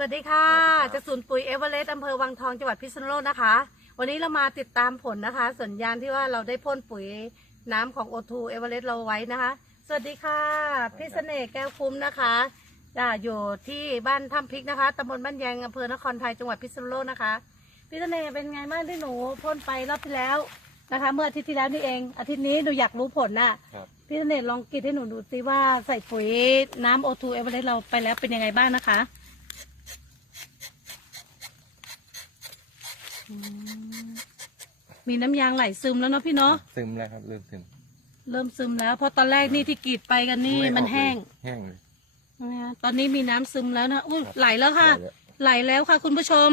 วัสดีค่ะจากศูนย์ปุ๋ยเอเวอเรสต์อำเภอวังทองจังหวัดพิษณุโลกนะคะ วันนี้เรามาติดตามผลนะคะ สัญญาณที่ว่าเราได้พ่นปุ๋ยน้ำของโอทูเอเวอเรสต์เราไว้นะคะ สวัสดีค่ะ พี่เสน่ห์แก้วคุ้มนะคะจะอยู่ที่บ้านถ้ำพริกนะคะตำบลบ้านแยงอำเภอนครไทยจังหวัดพิษณุโลกนะคะ พี่เสน่ห์เป็นไงบ้างที่หนูพ่นไปรอบที่แล้วนะคะ เมื่ออาทิตย์ที่แล้วนี่เอง อาทิตย์นี้หนูอยากรู้ผลน่ะครับพี่เสน่ห์ลองกรีดให้หนูดูซิว่าใส่ปุ๋ยน้ำโอทูเอเวอเรสต์เราไปแล้วเป็นยังไงบ้างนะคะ มมีน้ำยางไหลซึมแล้วเนาะพี่เนาะซึมแล้วครับ เริ่มซึมเริ่มซึมแล้ว เพราะตอนแรกนี่ที่กรีดไปกันนี่ไออกมันแห้งเลยแห้งเลย นะคะตอนนี้มีน้ำซึมแล้วนะอุ้ยไหลแล้วค่ะไหลแล้วไหลแล้วค่ะ คุณผู้ชม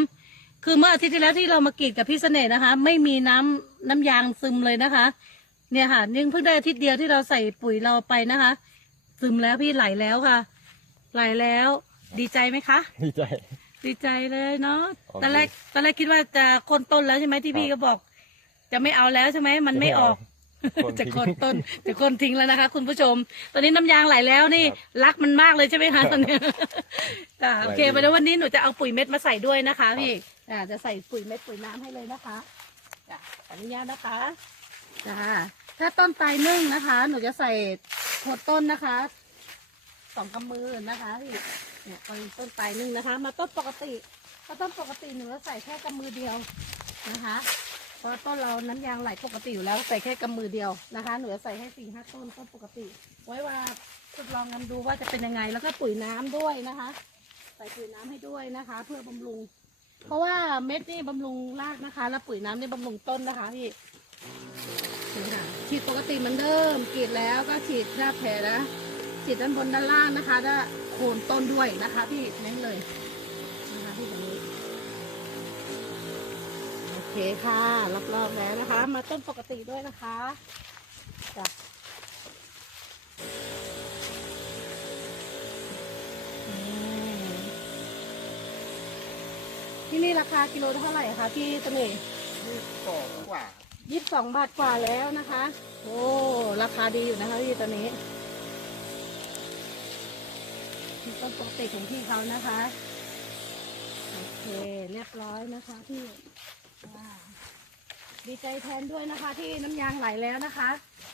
คือเมื่ออาทิตย์ที่แล้วที่เรามากรีดกับพี่เสน่ห์นะคะ ไม่มีน้ำน้ำยางซึมเลยนะคะ เนี่ยค่ะนี่เพิ่งได้อาทิตย์เดียวที่เราใส่ปุ๋ยเราไปนะคะ ซึมแล้วพี่ไหลแล้วค่ะ ไหลแล้ว ดีใจไหมคะ ดีใจ ดีใจเลยเนาะโอเคตอนแรกตอนแรกคิดว่าจะโคนต้นแล้วใช่ไหมที่พี่ครัก็บบอก จะไม่เอาแล้วใช่ไหมมันไม่ออก คนจะทิ้ง โคนต้นจะโคนทิ้งแล้วนะคะ คุณผู้ชม ตอนนี้น้ำยางไหลแล้วนี่ครับรักมันมากเลยใช่ไหมคะตอนนี้จ้ะโอเคไหลดี ไปแล้ววันนี้หนูจะเอาปุ๋ยเม็ดมาใส่ด้วยนะคะครับพี่อ่าจะใส่ปุ๋ยเม็ดปุ๋ยน้ำให้เลยนะคะจ้ะขออนุญาตนะคะจ้าถ้าต้นตายนึ่งนะคะ หนูจะใส่หัวต้นนะคะ สองกำมือนะคะพี่เนี่ยตอนต้นตายนึ่งนะคะ มาต้นปกติถ้าต้นปกติหนูจะใส่แค่กำมือเดียวนะคะเพราะต้นเราน้ำยางไหลปกติอยู่แล้วใส่แค่กำมือเดียวนะคะ หนูจะใส่ให้สี่ห้าต้นต้นปกติ ไว้ว่าทดลองกันดูว่าจะเป็นยังไงแล้วก็ปุ๋ยน้ำด้วยนะคะ ใส่ปุ๋ยน้ำให้ด้วยนะคะ เพื่อบำรุง เพราะว่าเม็ดนี่บำรุงรากนะคะ แล้วปุ๋ยน้ำนี่บำรุงต้นนะคะพี่นี่ค่ะฉีดปกติเหมันเดิมกรีดแล้วก็ฉีดหน้าแผลนะ ฉีดด้านบนด้านล่างนะคะด้านโคนต้นด้วยนะคะพี่เน้นเลยนะคะพี่แบบนี้โอเคค่ะรอบๆแล้วนะคะ มาต้นปกติด้วยนะคะจ้ะอืมที่นี่ราคากิโลเท่าไหร่คะพี่เสน่ห์นี่สองกว่ายี่สิบสองบาทกว่าแล้วนะคะ โอ้ราคาดีอยู่นะคะพี่ตอนนี้ นี่ต้นปกติของพี่เขานะคะ โอเคเรียบร้อยนะคะพี่ว้าวดีใจแทนด้วยนะคะ ที่น้ำยางไหลแล้วนะคะ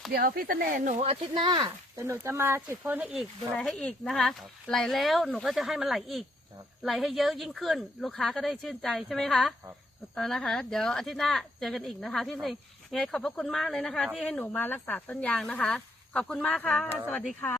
เดี๋ยวพี่เสน่ห์หนูอาทิตย์หน้าเดี๋ยวหนูจะมาฉีดพ่นให้อีกดูแลให้อีกนะคะครับไหลแล้วหนูก็จะให้มันไหลอีกครับไหลให้เยอะยิ่งขึ้น ลูกค้าก็ได้ชื่นใจใช่ไหมคะครับถูกต้องนะคะ เดี๋ยวอาทิตย์หน้าเจอกันอีกนะคะที่นี่ยังไงขอบพระคุณมากเลยนะคะครับที่ให้หนูมารักษาต้นยางนะคะ ขอบคุณมากค่ะครับสวัสดีค่ะ